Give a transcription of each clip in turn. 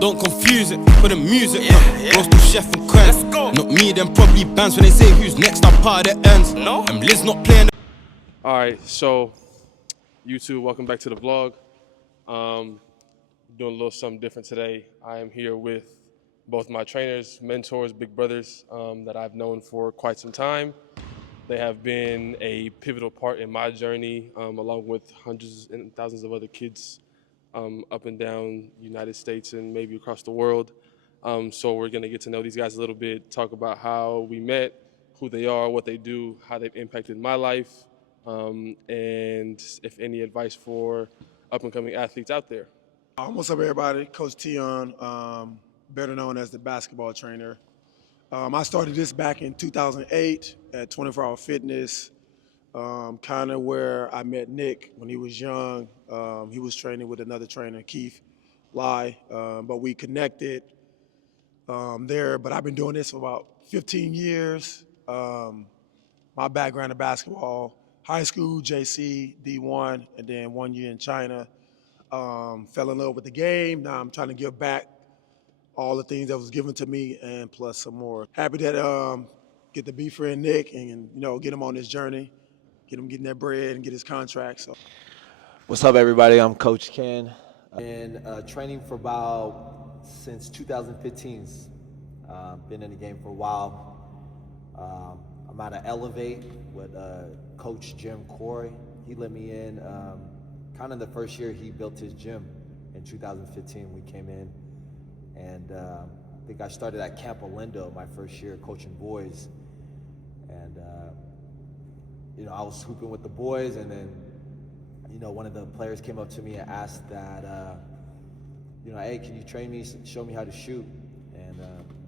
Don't confuse it with the music. Roast the chef and Quen. Not me, them probably bands when they say who's next. I'm part of the ends. No, Liz not playing. All right, so YouTube, welcome back to the vlog. Doing a little something different today. I am here with both my trainers, mentors, big brothers that I've known for quite some time. They have been a pivotal part in my journey, along with hundreds and thousands of other kids up and down the United States and maybe across the world. So we're gonna get to know these guys a little bit, talk about how we met, who they are, what they do, how they've impacted my life, and if any advice for up-and-coming athletes out there. What's up, everybody? Coach Tion, better known as the basketball trainer. I started this back in 2008 at 24 Hour Fitness, kind of where I met Nick when he was young. He was training with another trainer, Keith Lai, but we connected there. But I've been doing this for about 15 years. My background in basketball, high school, JC, D1, and then 1 year in China. Fell in love with the game. Now I'm trying to give back all the things that was given to me and plus some more. Happy that get to be friend Nick and get him on this journey, get him getting that bread and get his contract. So, what's up, everybody? I'm Coach Ken. Been training for since 2015. Been in the game for a while. I'm out of Elevate with Coach Jim Corey. He let me in. Kind of the first year he built his gym in 2015. We came in, and I think I started at Camp Olindo my first year coaching boys. And I was hooping with the boys, and then one of the players came up to me and asked that hey, can you train me, show me how to shoot? And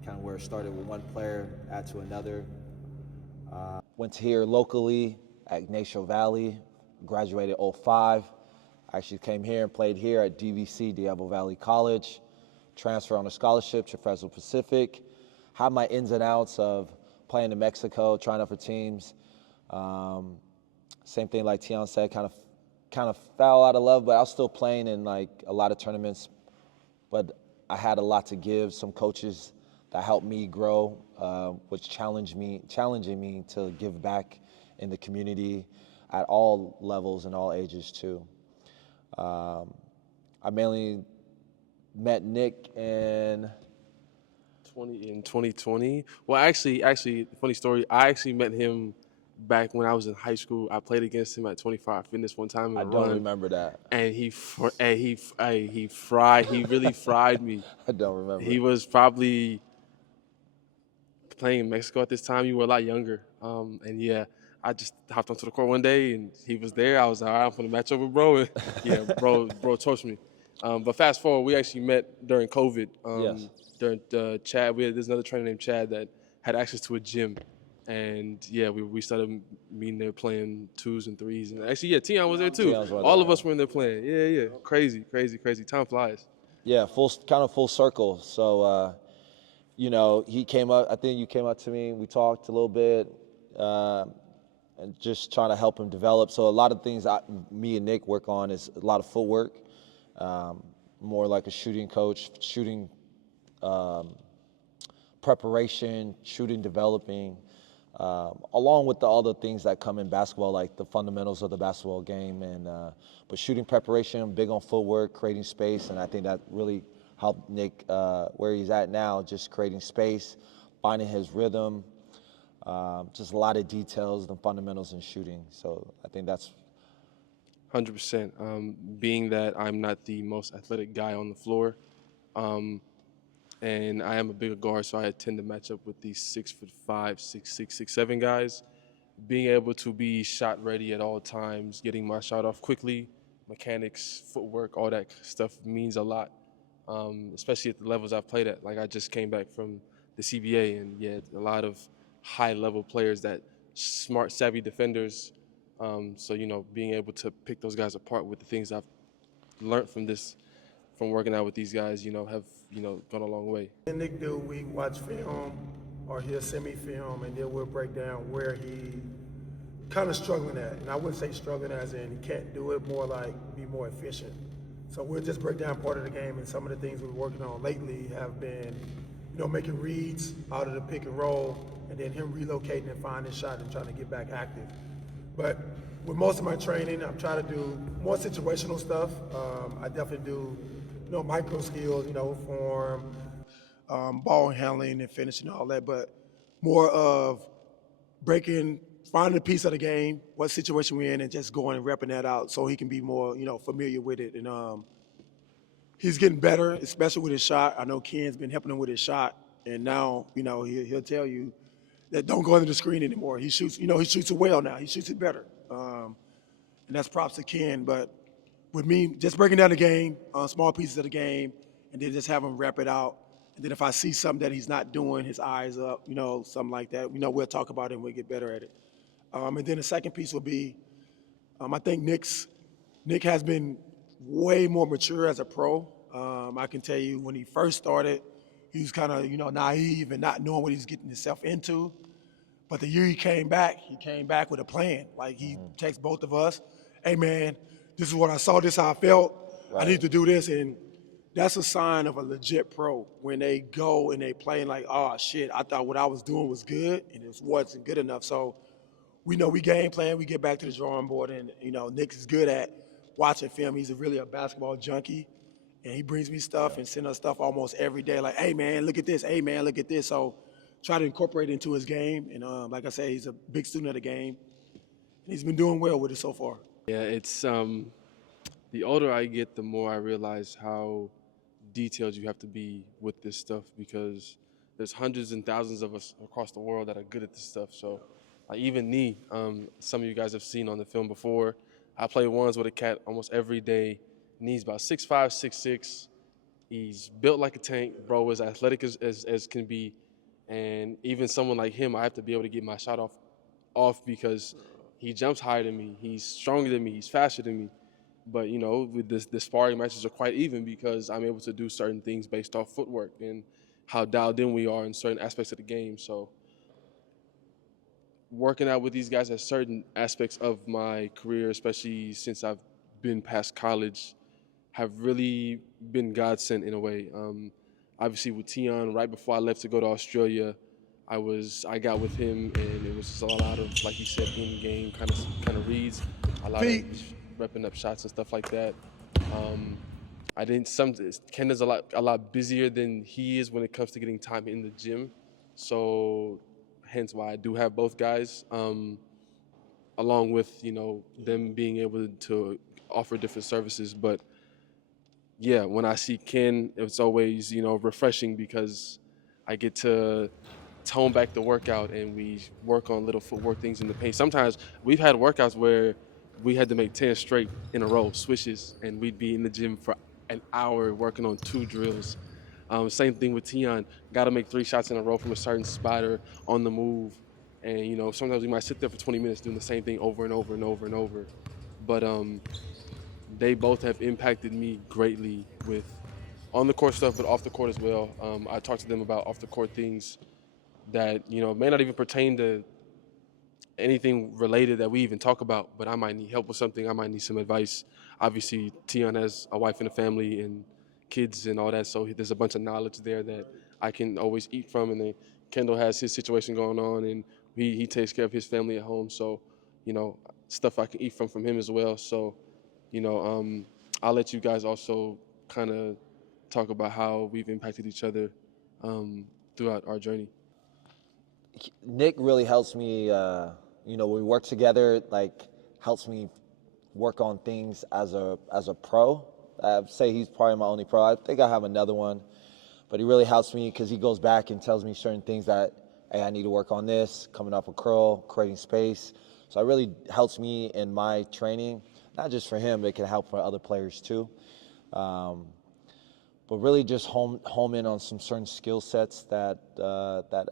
kind of where it started with one player, add to another. Went here locally at Ignacio Valley, graduated 05. Actually came here and played here at DVC, Diablo Valley College. Transfer on a scholarship to Fresno Pacific. Had my ins and outs of playing in Mexico, trying out for teams. Same thing like Tion said, kind of fell out of love, but I was still playing in like a lot of tournaments. But I had a lot to give. Some coaches that helped me grow, which challenging me to give back in the community at all levels and all ages too. I mainly met Nick in 2020. Well, actually, funny story. I actually met him back when I was in high school. I played against him at 25 Fitness one time. I don't remember that. And he really fried me. I don't remember. He was probably playing in Mexico at this time. You were a lot younger. And yeah, I just hopped onto the court one day and he was there. I was like, all right, I'm going to match up with bro. And yeah, bro torched me. But fast forward, we actually met during COVID. Yes. During Chad, there's another trainer named Chad that had access to a gym. And yeah, we started meeting there playing 2s and 3s. And actually, yeah, Tion was there too. All of us were in there playing. Yeah. Crazy. Time flies. Yeah, full circle. So, he came up, I think you came up to me, we talked a little bit, and just trying to help him develop. So a lot of things me and Nick work on is a lot of footwork, more like a shooting coach, shooting preparation, shooting developing, along with all the things that come in basketball, like the fundamentals of the basketball game. And but shooting preparation, big on footwork, creating space, and I think that really helped Nick where he's at now, just creating space, finding his rhythm. Just a lot of details, the fundamentals in shooting. So I think that's 100%. Being that I'm not the most athletic guy on the floor, and I am a bigger guard, so I tend to match up with these 6'5", 6'6", 6'7" guys. Being able to be shot ready at all times, getting my shot off quickly, mechanics, footwork, all that stuff means a lot, especially at the levels I've played at. Like I just came back from the CBA, and yeah, a lot of high-level players, that smart, savvy defenders. So being able to pick those guys apart with the things I've learned from working out with these guys, have gone a long way. And Nick we watch film or he'll send me film, and then we'll break down where he kind of struggling at. And I wouldn't say struggling as in he can't do it, more like be more efficient. So we'll just break down part of the game, and some of the things we're working on lately have been, making reads out of the pick and roll, and then him relocating and finding his shot and trying to get back active. But with most of my training, I'm trying to do more situational stuff. I definitely do, micro skills, form, ball handling and finishing and all that, but more of finding a piece of the game, what situation we're in, and just going and repping that out so he can be more, familiar with it. And he's getting better, especially with his shot. I know Ken's been helping him with his shot, and now, he'll tell you that don't go under the screen anymore. He shoots, he shoots it well now. He shoots it better. And that's props to Ken. But with me, just breaking down the game, small pieces of the game, and then just have him rep it out. And then if I see something that he's not doing, his eyes up, something like that, we'll talk about it and we'll get better at it. And then the second piece will be, I think Nick has been way more mature as a pro. I can tell you when he first started, he was kind of, naive and not knowing what he was getting himself into. But the year he came back with a plan. Like he texts both of us, hey man, this is what I saw, this is how I felt. Right. I need to do this. And that's a sign of a legit pro when they go and they play and like, oh shit, I thought what I was doing was good and it wasn't good enough. So we know we game plan, we get back to the drawing board, and Nick is good at watching film. He's really a basketball junkie, and he brings me stuff and sends us stuff almost every day. Like, hey man, look at this. Hey man, look at this. So try to incorporate it into his game. And like I said, he's a big student of the game, and he's been doing well with it so far. Yeah, it's the older I get, the more I realize how detailed you have to be with this stuff, because there's hundreds and thousands of us across the world that are good at this stuff. So even me, some of you guys have seen on the film before, I play ones with a cat almost every day. He's about 6'5", 6'6". He's built like a tank, bro, as athletic as can be. And even someone like him, I have to be able to get my shot off because he jumps higher than me. He's stronger than me. He's faster than me. But, with the sparring matches are quite even because I'm able to do certain things based off footwork and how dialed in we are in certain aspects of the game. So working out with these guys at certain aspects of my career, especially since I've been past college, have really been godsend in a way. Obviously with Tion, right before I left to go to Australia, I got with him, and it was just a lot of, like you said, in-game kind of reads, a lot of repping up shots and stuff like that. Ken is a lot busier than he is when it comes to getting time in the gym, so hence why I do have both guys, along with them being able to offer different services. But yeah, when I see Ken, it's always refreshing because I get to tone back the workout and we work on little footwork things in the paint. Sometimes we've had workouts where we had to make 10 straight in a row, switches, and we'd be in the gym for an hour working on 2 drills. Same thing with Tion. Got to make 3 shots in a row from a certain spot or on the move. And, sometimes we might sit there for 20 minutes doing the same thing over and over and over and over. But they both have impacted me greatly with on the court stuff, but off the court as well. I talk to them about off the court things that, may not even pertain to anything related that we even talk about, but I might need help with something. I might need some advice. Obviously, Tion has a wife and a family and kids and all that, so there's a bunch of knowledge there that I can always eat from. And then Kendall has his situation going on, and he takes care of his family at home, so stuff I can eat from him as well. So I'll let you guys also kind of talk about how we've impacted each other throughout our journey. Nick really helps me, when we work together, helps me work on things as a pro. I'd say he's probably my only pro. I think I have another one, but he really helps me because he goes back and tells me certain things that, hey, I need to work on this, coming off a curl, creating space. So it really helps me in my training, not just for him, but it can help for other players too. But really just home in on some certain skill sets that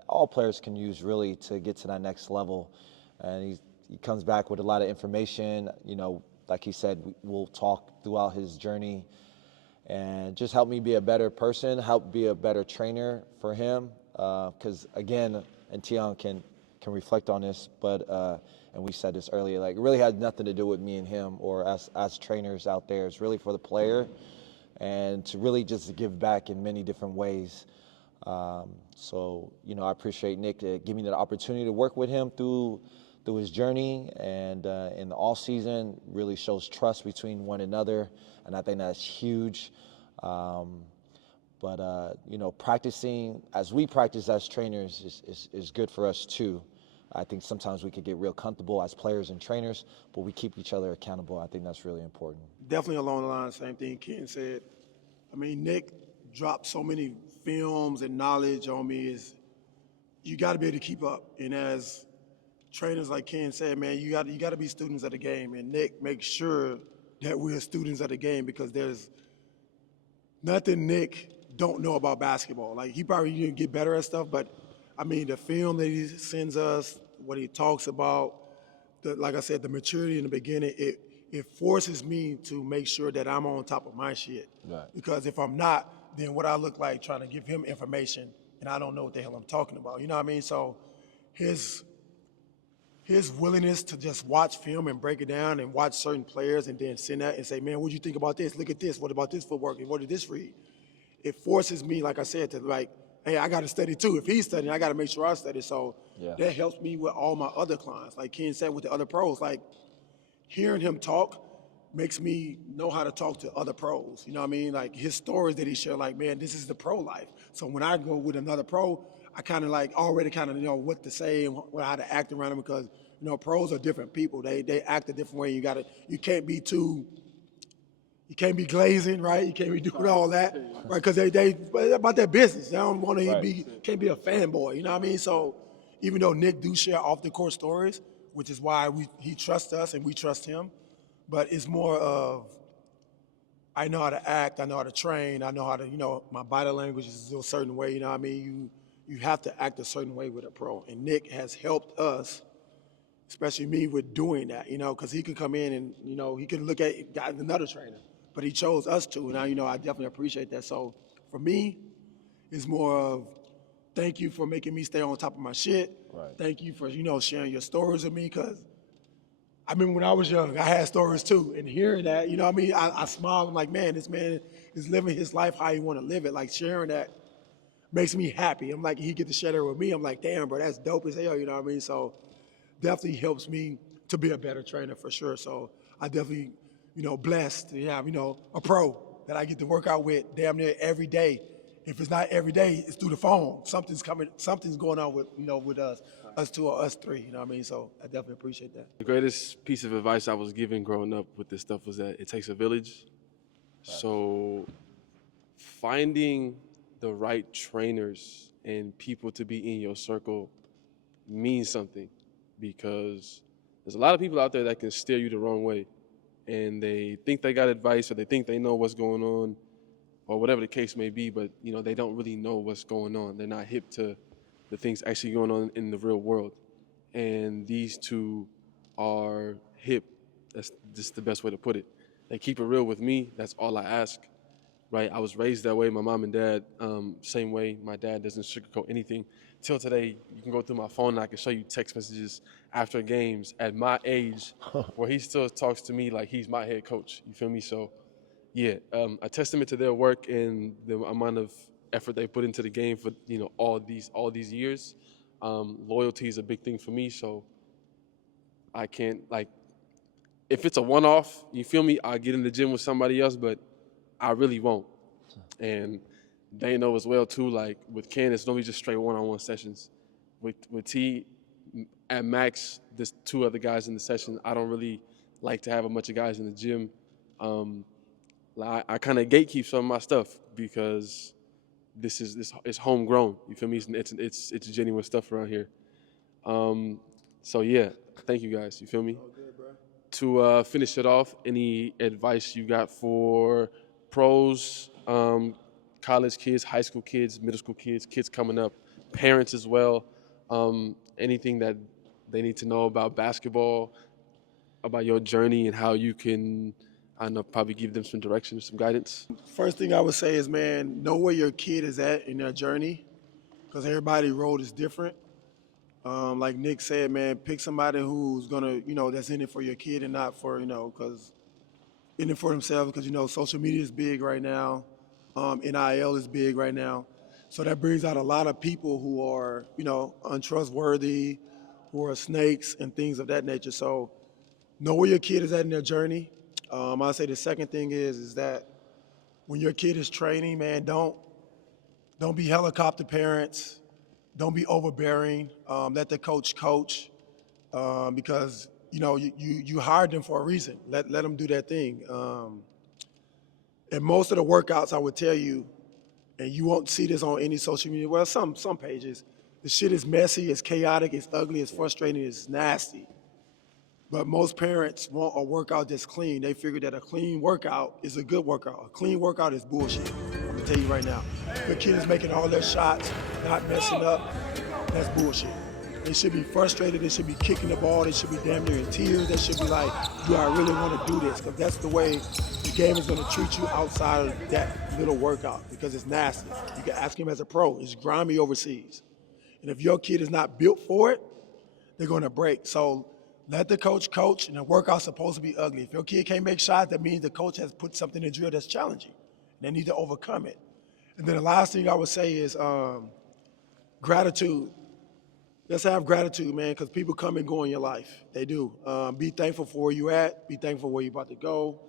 all players can use really to get to that next level. And he comes back with a lot of information. Like he said, we'll talk throughout his journey and just help me be a better person, help be a better trainer for him. Because again, and Tion can can reflect on this, but and we said this earlier, like it really had nothing to do with me and him or as trainers out there. It's really for the player and to really just give back in many different ways. So, you know, I appreciate Nick giving me the opportunity to work with him through his journey, and in the off season really shows trust between one another, and I think that's huge. But you know, practicing as we practice as trainers is good for us too. I think sometimes we could get real comfortable as players and trainers, but we keep each other accountable. I think that's really important. Definitely along the line, same thing Ken said. I mean, Nick dropped so many films and knowledge on me. Is you got to be able to keep up. And as trainers, like Ken said, man, you got to be students of the game. And Nick makes sure that we're students of the game, because there's nothing Nick don't know about basketball. Like, he probably didn't get better at stuff, but I mean, the film that he sends us, what he talks about, like I said, the maturity in the beginning, it forces me to make sure that I'm on top of my shit. Right. Because if I'm not, then what I look like trying to give him information and I don't know what the hell I'm talking about. You know what I mean? So his willingness to just watch film and break it down and watch certain players and then send that and say, man, what do you think about this? Look at this. What about this footwork? And what did this read? It forces me, like I said, to like, hey, I got to study too. If he's studying, I got to make sure I study. So that helps me with all my other clients. Like Ken said with the other pros, like hearing him talk makes me know how to talk to other pros. You know what I mean? Like his stories that he shared, like, man, this is the pro life. So when I go with another pro, I kind of like already kind of know what to say and how to act around them, because, you know, pros are different people. They act a different way. You can't be glazing, right? You can't be doing all that, right? Because they about their business. They don't want to can't be a fanboy. You know what I mean? So even though Nick do share off the court stories, which is why he trusts us and we trust him, but it's more of, I know how to act, I know how to train, I know how to, you know, my body language is a certain way. You know what I mean? You have to act a certain way with a pro, and Nick has helped us, especially me, with doing that. You know, because he could come in and, you know, he could look at another trainer, but he chose us to. And you know, I definitely appreciate that. So for me, it's more of, thank you for making me stay on top of my shit. Right. Thank you for, you know, sharing your stories with me, because I mean, when I was young, I had stories too. And hearing that, you know what I mean? I smile. I'm like, man, this man is living his life how he want to live it. Like, sharing that makes me happy. I'm like, he get to share that with me. I'm like, damn, bro, that's dope as hell, you know what I mean? So definitely helps me to be a better trainer for sure. So I definitely, you know, blessed to have, you know, a pro that I get to work out with damn near every day. If it's not every day, it's through the phone. Something's going on with, you know, with us two or us three, you know what I mean? So I definitely appreciate that. The greatest piece of advice I was given growing up with this stuff was that it takes a village. Right. So finding the right trainers and people to be in your circle means something, because there's a lot of people out there that can steer you the wrong way, and they think they got advice, or they think they know what's going on, or whatever the case may be, but, you know, they don't really know what's going on. They're not hip to the things actually going on in the real world. And these two are hip. That's just the best way to put it. They keep it real with me. That's all I ask, right? I was raised that way. My mom and dad, same way. My dad doesn't sugarcoat anything. Till today, you can go through my phone and I can show you text messages after games at my age where he still talks to me like he's my head coach. You feel me? So, yeah, a testament to their work and the amount of effort they put into the game for, you know, all these years. Loyalty is a big thing for me, so I can't, like, if it's a one-off, you feel me, I'll get in the gym with somebody else, but I really won't. And they know as well too, like with Ken, it's normally just straight one-on-one sessions. With T, at max, there's two other guys in the session. I don't really like to have a bunch of guys in the gym. I kind of gatekeep some of my stuff because this is homegrown. You feel me? It's genuine stuff around here. So yeah, thank you guys. You feel me? Good, bro. To finish it off, any advice you got for pros, college kids, high school kids, middle school kids, kids coming up, parents as well? Anything that they need to know about basketball, about your journey, and how you can, I don't know, probably give them some direction or some guidance? First thing I would say is, man, know where your kid is at in their journey, because everybody's road is different. Like Nick said, man, pick somebody who's gonna, that's in it for your kid and not for, because in it for themselves. Because social media is big right now, NIL is big right now, so that brings out a lot of people who are, untrustworthy, who are snakes and things of that nature. So know where your kid is at in their journey. I'll say the second thing is that when your kid is training, man, don't be helicopter parents. Don't be overbearing. Let the coach because you hired them for a reason. Let them do their thing. And most of the workouts, I would tell you, and you won't see this on any social media. Well, some pages, the shit is messy, it's chaotic, it's ugly, it's frustrating, it's nasty. But most parents want a workout that's clean. They figure that a clean workout is a good workout. A clean workout is bullshit. I'm gonna tell you right now. If a kid is making all their shots, not messing up, that's bullshit. They should be frustrated. They should be kicking the ball. They should be damn near in tears. They should be like, do I really want to do this? Because that's the way the game is going to treat you outside of that little workout, because it's nasty. You can ask him as a pro. It's grimy overseas. And if your kid is not built for it, they're going to break. So let the coach, and the workout's supposed to be ugly. If your kid can't make shots, that means the coach has put something in drill that's challenging. They need to overcome it. And then the last thing I would say is gratitude. Let's have gratitude, man, because people come and go in your life. They do. Be thankful for where you're at. Be thankful for where you're about to go.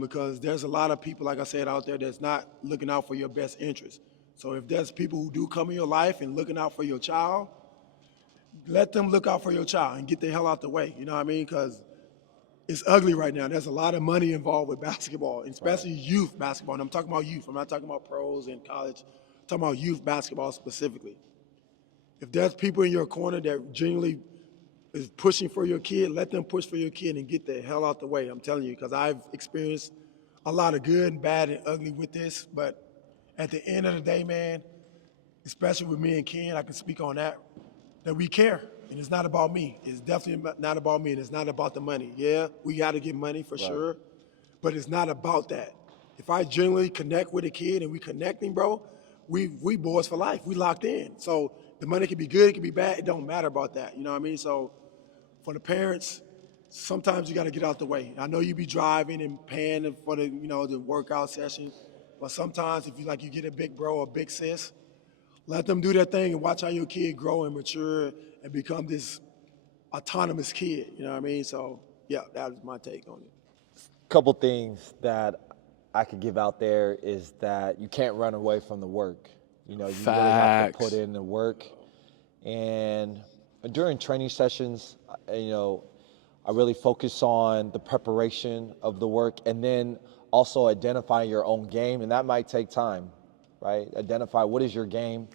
Because there's a lot of people, like I said, out there that's not looking out for your best interest. So if there's people who do come in your life and looking out for your child, let them look out for your child and get the hell out the way. You know what I mean? Because it's ugly right now. There's a lot of money involved with basketball, especially youth basketball. And I'm talking about youth. I'm not talking about pros in college. I'm talking about youth basketball specifically. If there's people in your corner that genuinely is pushing for your kid, let them push for your kid and get the hell out the way. I'm telling you, because I've experienced a lot of good and bad and ugly with this. But at the end of the day, man, especially with me and Ken, I can speak on that we care. And it's not about me. It's definitely not about me, and it's not about the money. Yeah, we got to get money for sure, but it's not about that. If I genuinely connect with a kid and we connecting, bro, we boys for life. We locked in. So the money can be good, it can be bad. It don't matter about that. You know what I mean? So for the parents, sometimes you got to get out the way. I know you be driving and paying for the the workout session, but sometimes if you get a big bro or big sis, let them do their thing and watch how your kid grow and mature and become this autonomous kid. You know what I mean? So yeah, that was my take on it. Couple things that I could give out there is that you can't run away from the work. You really have to put in the work. And during training sessions, I really focus on the preparation of the work, and then also identifying your own game, and that might take time, right? Identify what is your game.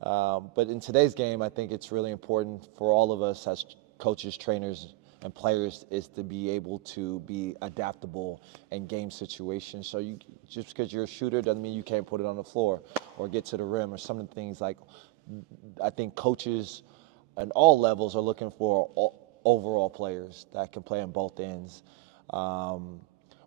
But in today's game, I think it's really important for all of us as coaches, trainers, and players is to be able to be adaptable in game situations. So just because you're a shooter doesn't mean you can't put it on the floor or get to the rim, or some of the things like I think coaches at all levels are looking for overall players that can play on both ends.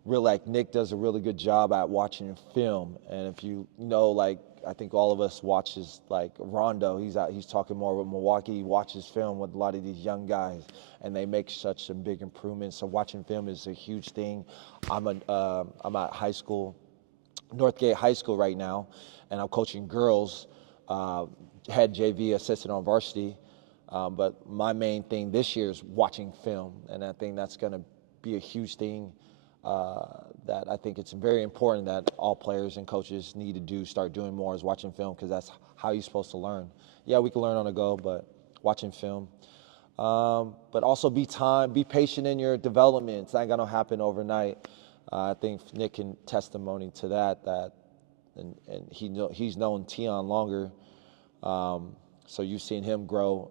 Like Nick does a really good job at watching film, and if I think all of us watches like Rondo. He's talking more with Milwaukee. He watches film with a lot of these young guys, and they make such some big improvements. So watching film is a huge thing. I'm at high school, Northgate High School right now, and I'm coaching girls, head JV assistant on varsity. But my main thing this year is watching film, and I think that's going to be a huge thing. That I think it's very important that all players and coaches need to start doing more, is watching film, because that's how you're supposed to learn. Yeah, we can learn on the go, but watching film. But also be patient in your development. It's not going to happen overnight. I think Nick can testimony to that and he's known Tion longer. So you've seen him grow,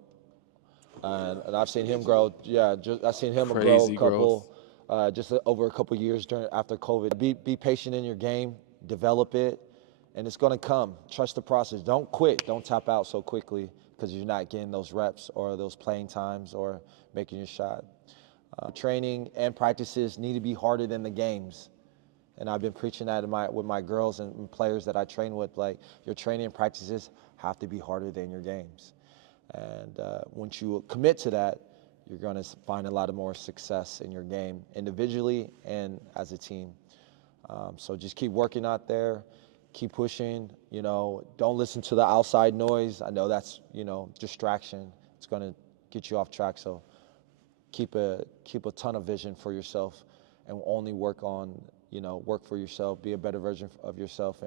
and I've seen him grow. Yeah, I've seen him grow a couple. Just over a couple years after COVID. Be patient in your game, develop it, and it's going to come. Trust the process. Don't quit. Don't tap out so quickly because you're not getting those reps or those playing times or making your shot. Training and practices need to be harder than the games. And I've been preaching that with my girls and players that I train with. Like, your training and practices have to be harder than your games. And once you commit to that, you're going to find a lot of more success in your game, individually and as a team. So just keep working out there, keep pushing. You know, don't listen to the outside noise. I know that's, you know, distraction. It's going to get you off track. So keep a ton of vision for yourself, and only work on, you know, work for yourself, be a better version of yourself,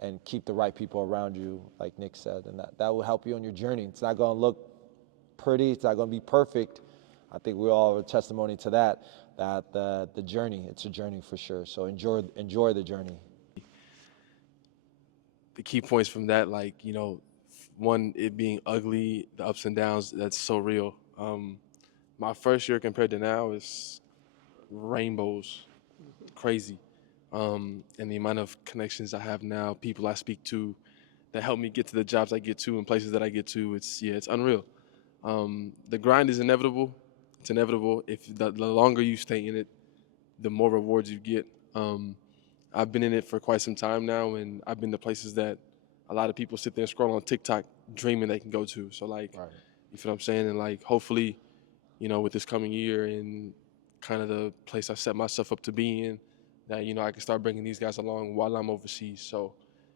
and keep the right people around you, like Nick said, and that will help you on your journey. It's not going to look pretty. It's not going to be perfect. I think we all have a testimony to that the journey, it's a journey for sure. So enjoy the journey. The key points from that, like, you know, one, it being ugly, the ups and downs, that's so real. My first year compared to now is rainbows, crazy. And the amount of connections I have now, people I speak to that help me get to the jobs I get to and places that I get to, it's unreal. The grind is inevitable. It's inevitable. If the longer you stay in it, the more rewards you get. I've been in it for quite some time now, and I've been to places that a lot of people sit there and scroll on TikTok dreaming they can go to. So, like, right. You feel what I'm saying? And, like, hopefully, you know, with this coming year and kind of the place I set myself up to be in, that, you know, I can start bringing these guys along while I'm overseas. So,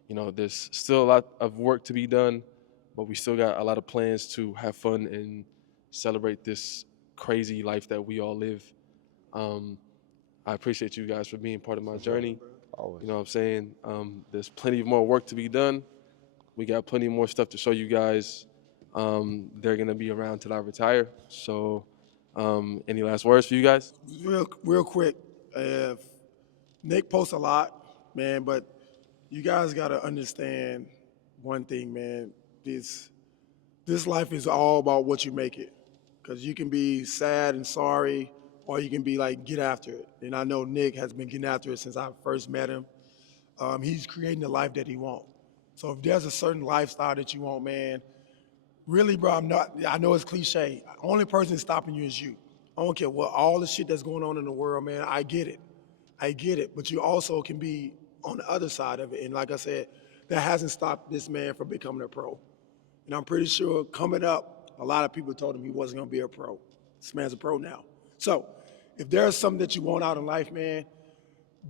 you know, there's still a lot of work to be done, but we still got a lot of plans to have fun and celebrate this crazy life that we all live. I appreciate you guys for being part of my journey. Always. You know what I'm saying? There's plenty more work to be done. We got plenty more stuff to show you guys. They're going to be around till I retire. So any last words for you guys? Real quick. Nick posts a lot, man, but you guys got to understand one thing, man. This life is all about what you make it. Because you can be sad and sorry, or you can be like, get after it. And I know Nick has been getting after it since I first met him. He's creating the life that he wants. So if there's a certain lifestyle that you want, man, really, bro, I know it's cliche. The only person stopping you is you. I don't care what all the shit that's going on in the world, man. I get it. But you also can be on the other side of it. And like I said, that hasn't stopped this man from becoming a pro. And I'm pretty sure coming up, a lot of people told him he wasn't going to be a pro. This man's a pro now. So if there's something that you want out in life, man,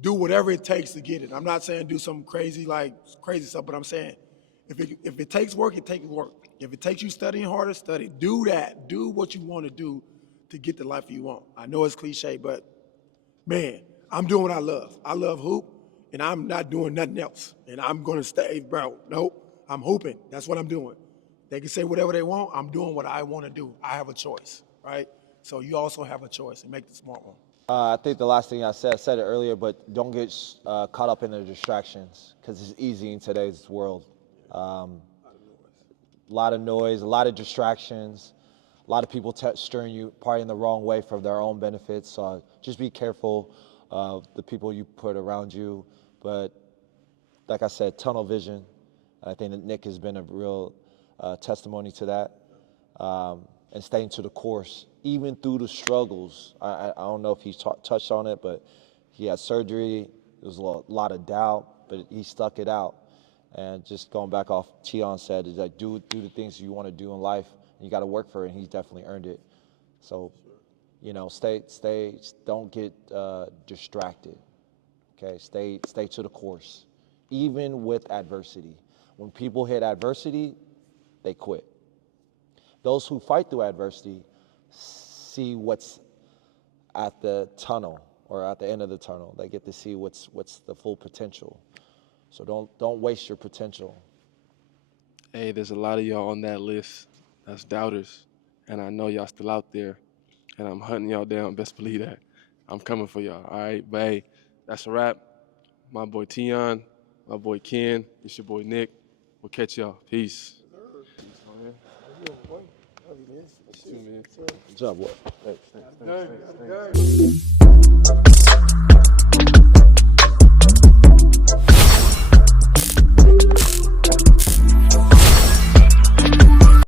do whatever it takes to get it. I'm not saying do some crazy stuff, but I'm saying if it takes work, it takes work. If it takes you studying harder, study. Do that. Do what you want to do to get the life you want. I know it's cliche, but, man, I'm doing what I love. I love hoop, and I'm not doing nothing else. And I'm going to stay, bro. Nope, I'm hooping. That's what I'm doing. They can say whatever they want. I'm doing what I want to do. I have a choice, right? So you also have a choice, and make the smart one. I think the last thing I said it earlier, but don't get caught up in the distractions, because it's easy in today's world. A lot of noise, a lot of distractions, a lot of people steering you probably in the wrong way for their own benefits. So just be careful of the people you put around you. But like I said, tunnel vision. I think that Nick has been a real testimony to that, and staying to the course, even through the struggles. I don't know if he's touched on it, but he had surgery. There was a lot of doubt, but he stuck it out. And just going back off Tion said, is like do the things you want to do in life, and you got to work for it, and he's definitely earned it. So, you know, don't get distracted. Okay, stay to the course, even with adversity. When people hit adversity, they quit. Those who fight through adversity see what's at the tunnel or at the end of the tunnel. They get to see what's the full potential. So don't waste your potential. Hey, there's a lot of y'all on that list that's doubters, and I know y'all still out there, and I'm hunting y'all down. Best believe that. I'm coming for y'all, all right? But, hey, that's a wrap. My boy Tion, my boy Ken, it's your boy Nick. We'll catch y'all. Peace. Good job, boy. Thanks.